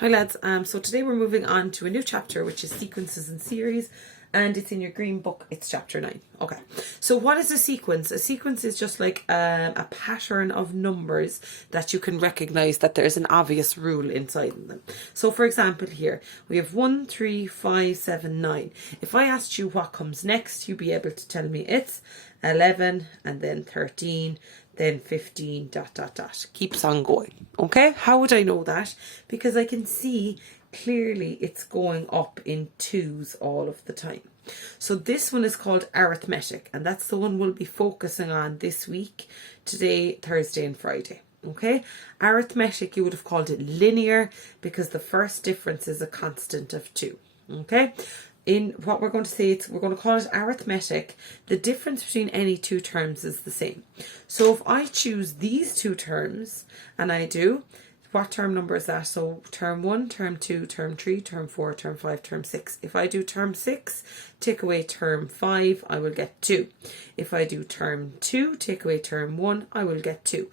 Hi lads, so today we're moving on to a new chapter which is sequences and series, and it's in your green book. It's chapter 9. Okay, so what is a sequence? A sequence is just like a pattern of numbers that you can recognize that there's an obvious rule inside them. So for example here we have 1, 3, 5, 7, 9. If I asked you what comes next, you'd be able to tell me it's 11 and then 13, then 15, ... Keeps on going. Okay, how would I know that? Because I can see clearly it's going up in twos all of the time. So this one is called arithmetic, and that's the one we'll be focusing on this week, today, Thursday and Friday. Okay, arithmetic, you would have called it linear because the first difference is a constant of 2. Okay, in what we're going to say, we're going to call it arithmetic. The difference between any two terms is the same. So if I choose these two terms and I do, what term number is that? So term 1, term 2, term 3, term 4, term 5, term 6. If I do term 6, take away term 5, I will get 2. If I do term 2, take away term 1, I will get 2.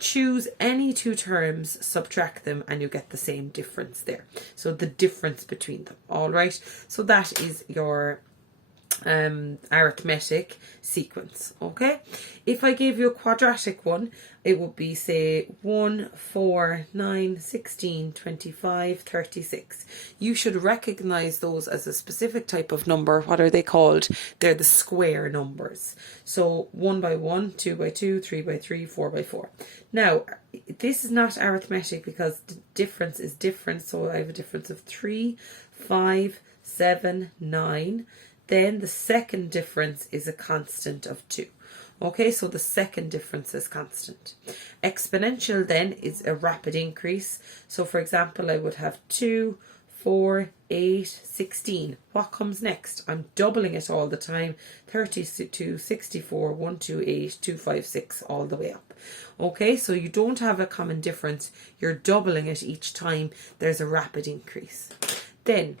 Choose any two terms, subtract them, and you get the same difference there. So the difference between them. All right. So that is your arithmetic sequence. Okay, if I gave you a quadratic one, it would be, say, 1, 4, 9, 16, 25, 36. You should recognize those as a specific type of number. What are they called? They're the square numbers. So 1 by 1, 2 by 2, 3 by 3, 4 by 4. Now this is not arithmetic because the difference is different. So I have a difference of 3, 5, 7, 9. Then the second difference is a constant of 2. Okay, so the second difference is constant. Exponential then is a rapid increase. So for example, I would have 2, 4, 8, 16. What comes next? I'm doubling it all the time. 32, 64, 128, 256, all the way up. Okay, so you don't have a common difference. You're doubling it each time there's a rapid increase. Then,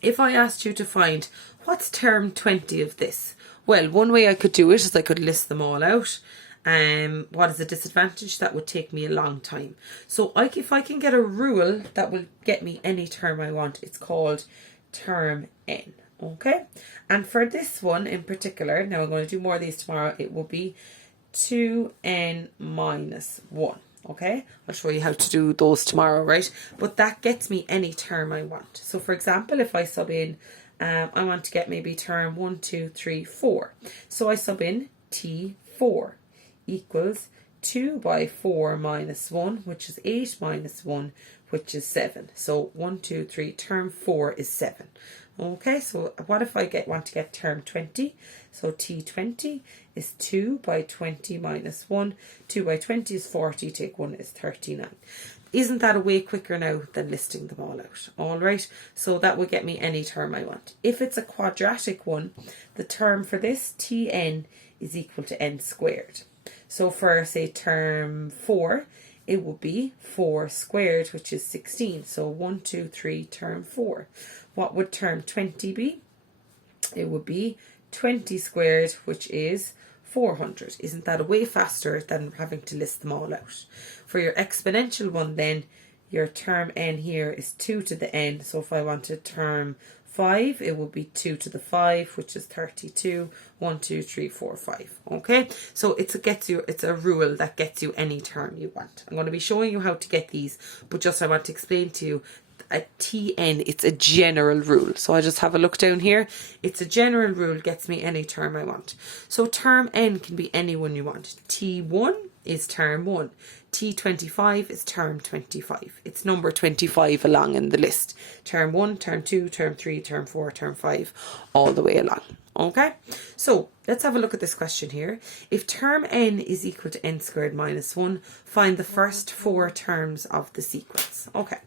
if I asked you to find what's term 20 of this? Well, one way I could do it is I could list them all out. What is the disadvantage? That would take me a long time. So if I can get a rule that will get me any term I want, it's called term n. Okay? And for this one in particular, now I'm going to do more of these tomorrow, it will be 2n minus 1. Okay, I'll show you how to do those tomorrow, right? But that gets me any term I want. So for example, if I sub in, I want to get maybe term 1, 2, 3, 4. So I sub in T4 equals 2 by 4 minus 1, which is 8 minus 1, which is 7. So 1, 2, 3, term 4 is 7. Okay, so what if I want to get term 20? So T20 is 2 by 20 minus 1. 2 by 20 is 40, take 1 is 39. Isn't that a way quicker now than listing them all out? All right, so that will get me any term I want. If it's a quadratic one, the term for this, Tn, is equal to n squared. So for, say, term 4, it would be 4 squared, which is 16. So 1, 2, 3, term 4. What would term 20 be? It would be 20 squared, which is 400. Isn't that a way faster than having to list them all out? For your exponential one then, your term n here is 2 to the n. So if I wanted term 5, it would be 2 to the 5, which is 32. 1, 2, 3, 4, 5. Okay, so it's a rule that gets you any term you want. I'm going to be showing you how to get these, but just I want to explain to you a Tn, it's a general rule. So I just have a look down here. It's a general rule, gets me any term I want. So term n can be any one you want. T1 is term 1. T25 is term 25. It's number 25 along in the list. Term 1, term 2, term 3, term 4, term 5, all the way along. Okay, so let's have a look at this question here. If term n is equal to n squared minus 1, find the first 4 terms of the sequence. Okay,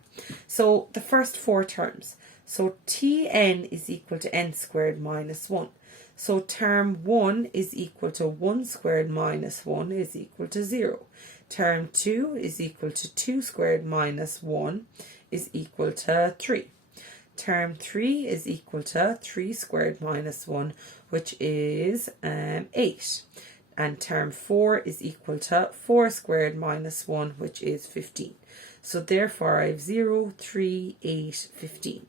so the first 4 terms. So Tn is equal to n squared minus 1. So term 1 is equal to 1 squared minus 1 is equal to 0. Term 2 is equal to 2 squared minus 1 is equal to 3. Term 3 is equal to 3 squared minus 1, which is 8. And term 4 is equal to 4 squared minus 1, which is 15. So therefore I have 0, 3, 8, 15.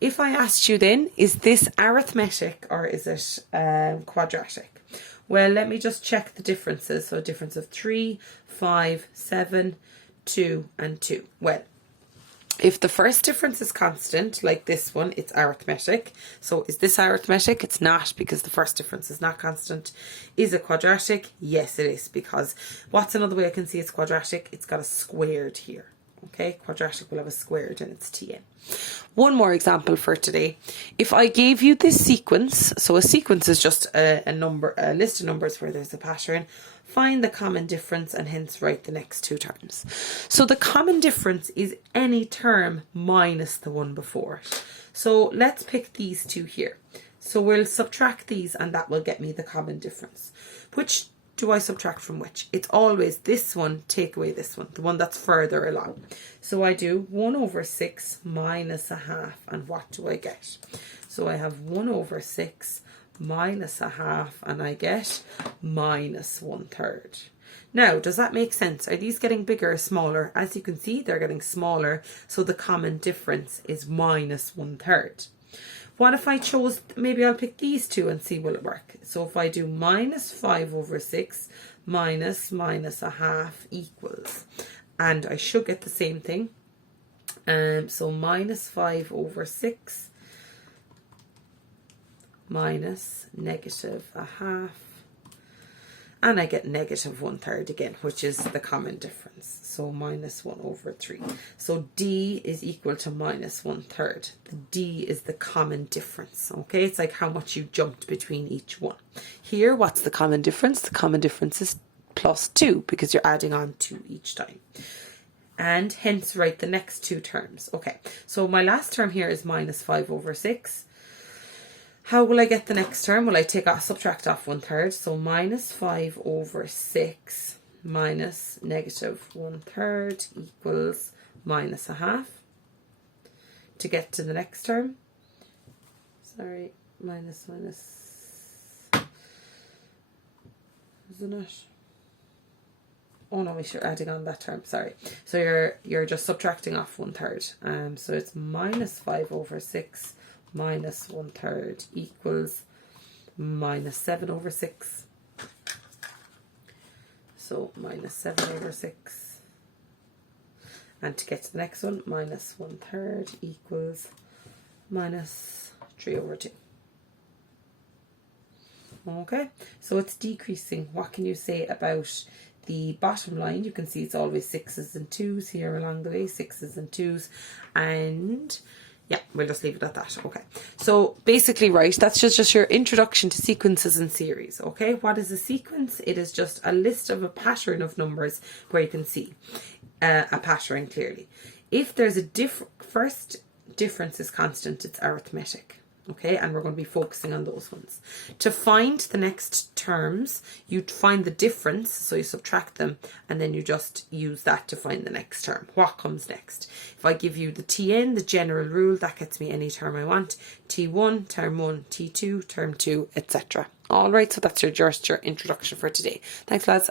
If I asked you then, is this arithmetic or is it quadratic? Well, let me just check the differences. So a difference of 3, 5, 7, 2 and 2. Well, if the first difference is constant, like this one, it's arithmetic. So is this arithmetic? It's not, because the first difference is not constant. Is it quadratic? Yes, it is, because what's another way I can see it's quadratic? It's got a squared here. Okay, quadratic will have a squared in its Tn. One more example for today. If I gave you this sequence, so a sequence is just a list of numbers where there's a pattern. Find the common difference and hence write the next two terms. So the common difference is any term minus the one before it. So let's pick these two here. So we'll subtract these and that will get me the common difference. Which do I subtract from which? It's always this one, take away this one, the one that's further along. So I do 1 over 6 minus a half, and what do I get? So I have 1 over 6 minus a half, and I get minus 1/3. Now, does that make sense? Are these getting bigger or smaller? As you can see, they're getting smaller, so the common difference is minus 1/3. What if I chose, maybe I'll pick these two and see will it work. So if I do minus 5 over 6 minus a half equals, and I should get the same thing. So minus 5 over 6 minus negative a half, and I get negative 1/3 again, which is the common difference. So minus 1 over 3. So D is equal to minus 1/3. The D is the common difference. Okay, it's like how much you jumped between each one. Here, what's the common difference? The common difference is plus 2 because you're adding on 2 each time. And hence write the next two terms. Okay, so my last term here is minus 5 over 6. How will I get the next term? Well, I subtract off 1/3. So minus 5 over 6 minus negative 1/3 equals minus a half. To get to the next term, sorry, minus, isn't it? Oh no, you're adding on that term, sorry. So you're just subtracting off 1/3. So it's minus 5 over 6 minus 1/3 equals minus 7 over 6. So minus 7 over 6. And to get to the next one, minus 1/3 equals minus 3 over 2. Okay, so it's decreasing. What can you say about the bottom line? You can see it's always 6s and 2s here along the way, 6s and 2s, and yeah, we'll just leave it at that. Okay, so basically, right, that's just your introduction to sequences and series. Okay, what is a sequence? It is just a list of a pattern of numbers where you can see a pattern clearly. If there's a first difference is constant, it's arithmetic. Okay, and we're going to be focusing on those ones. To find the next terms, you find the difference, so you subtract them, and then you just use that to find the next term. What comes next? If I give you the Tn, the general rule, that gets me any term I want. T1, term 1, T2, term 2, etc. All right, so that's your introduction for today. Thanks, lads.